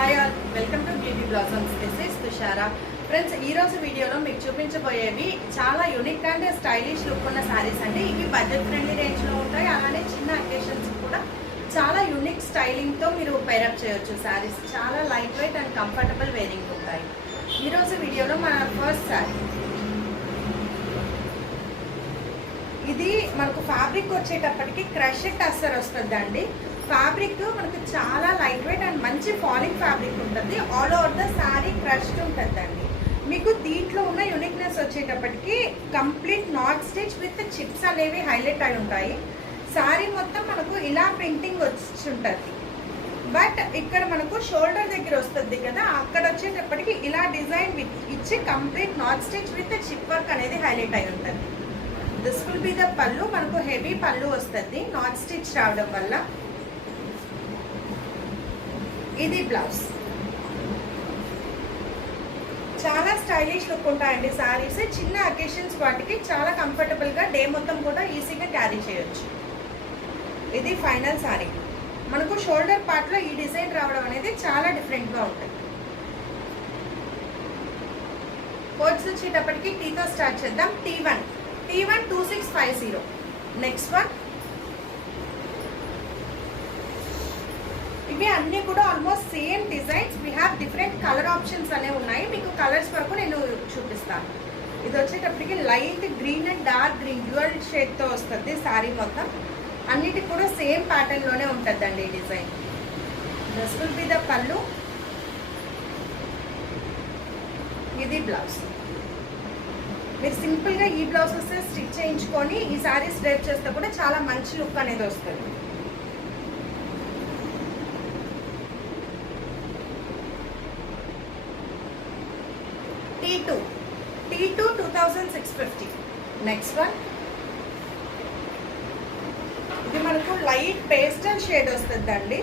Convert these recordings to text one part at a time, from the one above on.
Hi all, welcome to beauty blossoms. This is Tushara. ఫ్రెండ్స్, ఈ రోజు వీడియోలో మీకు చూపించబోయేవి చాలా యూనిక్ అండ్ స్టైలిష్ లుక్ ఉన్న శారీస్ అండి. ఇవి బడ్జెట్ ఫ్రెండ్లీ రేంజ్లో ఉంటాయి. అలానే చిన్న అకేషన్స్ కూడా చాలా యూనిక్ స్టైలింగ్తో మీరు పేరప్ చేయొచ్చు. శారీస్ చాలా light weight and comfortable wearing ఉంటాయి. ఈరోజు వీడియోలో మన ఫస్ట్ శారీ, ఇది మనకు ఫ్యాబ్రిక్ వచ్చేటప్పటికి క్రష్ టస్సర్ వస్తుందండి. ఫ్యాబ్రిక్ మనకు చాలా లైట్ వెయిట్ అండ్ మంచి ఫాలింగ్ ఫ్యాబ్రిక్ ఉంటుంది. ఆల్ ఓవర్ ద శారీ క్రష్డ్ ఉంటుందండి. మీకు దీంట్లో ఉన్న యూనిక్నెస్ వచ్చేటప్పటికి complete knot stitch with chips అనేవి హైలైట్ అయి ఉంటాయి. శారీ మొత్తం మనకు ఇలా ప్రింటింగ్ వచ్చి ఉంటుంది. బట్ ఇక్కడ మనకు షోల్డర్ దగ్గర వస్తుంది కదా, అక్కడ వచ్చేటప్పటికి ఇలా డిజైన్ ఇచ్చి complete knot stitch with chip work అనేది హైలైట్ అయి ఉంటుంది. దిస్ విల్ బి ద పళ్ళు. మనకు హెవీ పళ్ళు వస్తుంది నాట్ స్టిచ్ రావడం వల్ల. ఇది బ్లౌజ్. చాలా స్టైలిష్ లుక్ ఉంటాయండి శారీస్. చిన్న అకేషన్స్ వాటికి చాలా కంఫర్టబుల్గా డే మొత్తం కూడా ఈజీగా క్యారీ చేయొచ్చు. ఇది ఫైనల్ శారీ. మనకు షోల్డర్ పార్ట్లో ఈ డిజైన్ రావడం అనేది చాలా డిఫరెంట్గా ఉంటుంది. కోడ్స్ వచ్చేటప్పటికి టీతో స్టార్ట్ చేద్దాం. T1 2650. నెక్స్ట్ వన్, ఇవి అన్నీ కూడా almost same designs. We have different colour options అనేవి ఉన్నాయి. మీకు కలర్స్ వరకు నేను చూపిస్తాను. ఇది వచ్చేటప్పటికి light green and dark green dual షేడ్తో వస్తుంది శారీ మొత్తం. అన్నిటికి కూడా సేమ్ ప్యాటర్న్లోనే ఉంటుందండి ఈ డిజైన్. This will be the pallu. ఇది బ్లౌజ్. మీరు సింపుల్గా ఈ బ్లౌజ్ వస్తే స్టిచ్ చేయించుకొని ఈ శారీస్ డ్రైప్ చేస్తే కూడా చాలా మంచి లుక్ అనేది వస్తుంది. T2 2650. నెక్స్ట్ వన్, ఇది మనకు లైట్ పేస్టల్ షేడ్ వస్తుందండి.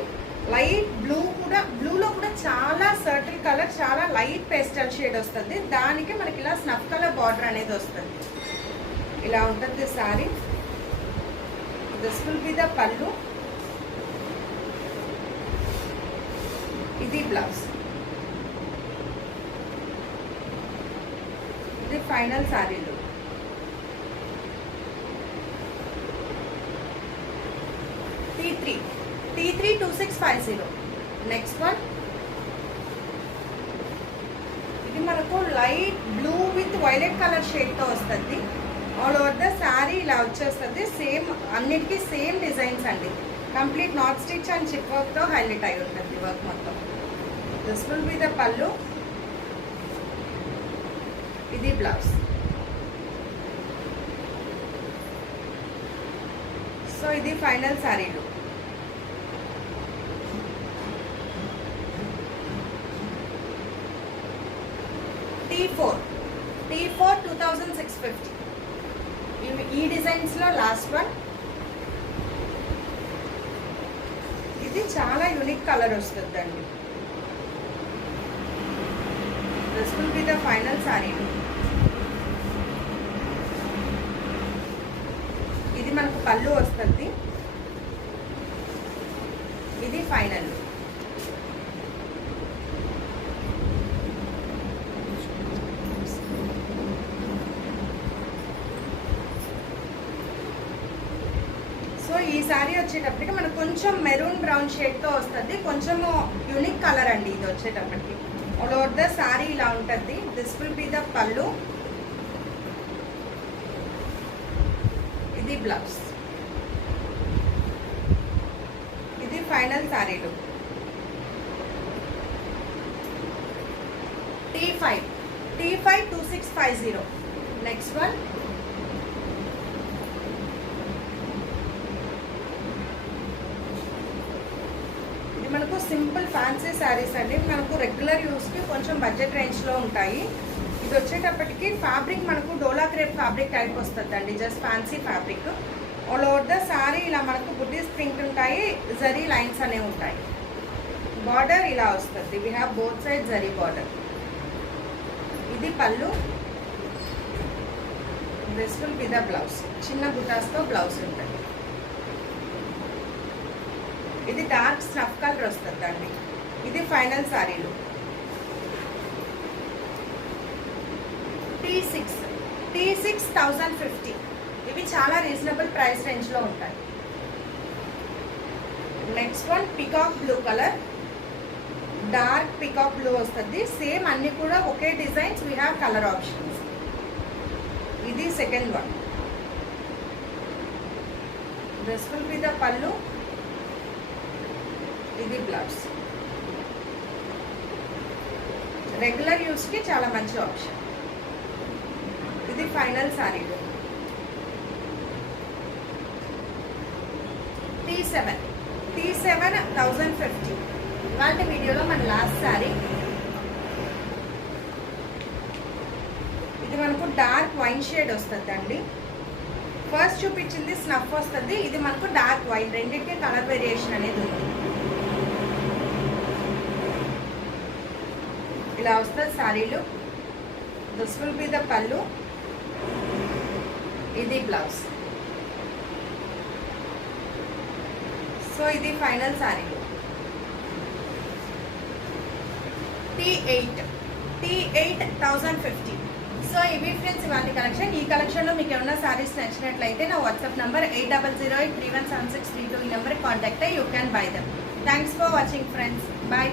లైట్ బ్లూ కూడా, బ్లూలో కూడా చాలా సర్టిల్ కలర్, చాలా లైట్ పేస్టల్ షేడ్ వస్తుంది. దానికి మనకి ఇలా స్నఫ్ కలర్ బార్డర్ అనేది వస్తుంది. ఇలా ఉంటుంది sari. This will be the pallu. ఇది బ్లౌజ్. ఇది ఫైనల్ శారీలో. T3 2650. నెక్స్ట్ వన్, ఇది మనకు light blue with violet colour షేడ్తో వస్తుంది. ఆల్ ఓవర్ ద శారీ ఇలా వచ్చేస్తుంది. సేమ్ అన్నిటికీ సేమ్ డిజైన్స్ అండి. Complete knot stitch and chip వర్క్తో హైలైట్ అయి ఉంటుంది వర్క్ మొత్తం. This will be the pallu. ఇది బ్లౌజ్. సో ఇది ఫైనల్ శారీలు. T4 2650. ఈ డిజైన్స్లో లాస్ట్ వన్. ఇది చాలా యూనిక్ కలర్ వస్తుందండి. This will be the final sari. ఇది మనకు పళ్ళు వస్తుంది. ఇది ఫైనల్. సో ఈ శారీ వచ్చేటప్పటికి మనకు కొంచెం మెరూన్ బ్రౌన్ షేడ్తో వస్తుంది. కొంచెం యూనిక్ కలర్ అండి ఇది వచ్చేటప్పటికి. ఆల్ ఓవర్ ద శారీ ఇలా ఉంటుంది. This will be the pallu. ఇది బ్లౌజ్. ఇది ఫైనల్ శారీలు. T5 2650. నెక్స్ట్ వన్, ఇది మనకు సింపుల్ ఫ్యాన్సీ శారీస్ అండి. మనకు రెగ్యులర్ యూస్కి కొంచెం బడ్జెట్ రేంజ్లో ఉంటాయి. ఇది వచ్చేటప్పటికి ఫ్యాబ్రిక్ మనకు డోలా క్రేప్ ఫ్యాబ్రిక్ టైప్ వస్తుందండి. Just fancy fabric. All over the sari ఇలా మనకు బుటీస్ ప్రింట్ ఉంటాయి. జరీ లైన్స్ అనేవి ఉంటాయి. బార్డర్ ఇలా వస్తుంది. We have both side zari బార్డర్. ఇది పళ్ళు. This will be the blouse. చిన్న బుటాస్తో బ్లౌజ్ ఉంటుంది. ఇది డార్క్ స్నఫ్ కలర్ వస్తుందండి. ఇది ఫైనల్ సారీలు. T6 1050. ఇవి చాలా రీజనబుల్ ప్రైస్ రేంజ్లో ఉంటాయి. Next one peacock blue colour, dark peacock blue వస్తుంది. సేమ్ అన్ని కూడా ఒకే designs, we have colour options. ఇది second one. This will be the pallu, ఇది బ్లౌజ్. రెగ్యులర్ యూస్కి చాలా మంచి ఆప్షన్. ఇది ఫైనల్ సారీలు. T7 1050. ఇవాళ వీడియోలో మన లాస్ట్ సారీ. ఇది మనకు డార్క్ వైన్ షేడ్ వస్తుంది అండి. ఫస్ట్ చూపించింది స్నఫ్ వస్తుంది, ఇది మనకు డార్క్ వైన్, రెండింటికి కలర్ వేరియేషన్ అనేది ఉంది. ఇలా వస్తుంది సారీలు. This will be the pallu, ఇది బ్లౌజ్. సో ఇది ఫైనల్ సారీలు. T8 1050. సో ఇవి ఫ్రెండ్స్ ఇవాళ కలెక్షన్. ఈ కలెక్షన్లో మీకు ఏమైనా సారీస్ నచ్చినట్లయితే నా వాట్సాప్ నంబర్ 8008317632 ఈ నెంబర్కి కాంటాక్ట్ అయ్యి you can buy them. Thanks for watching friends. Bye.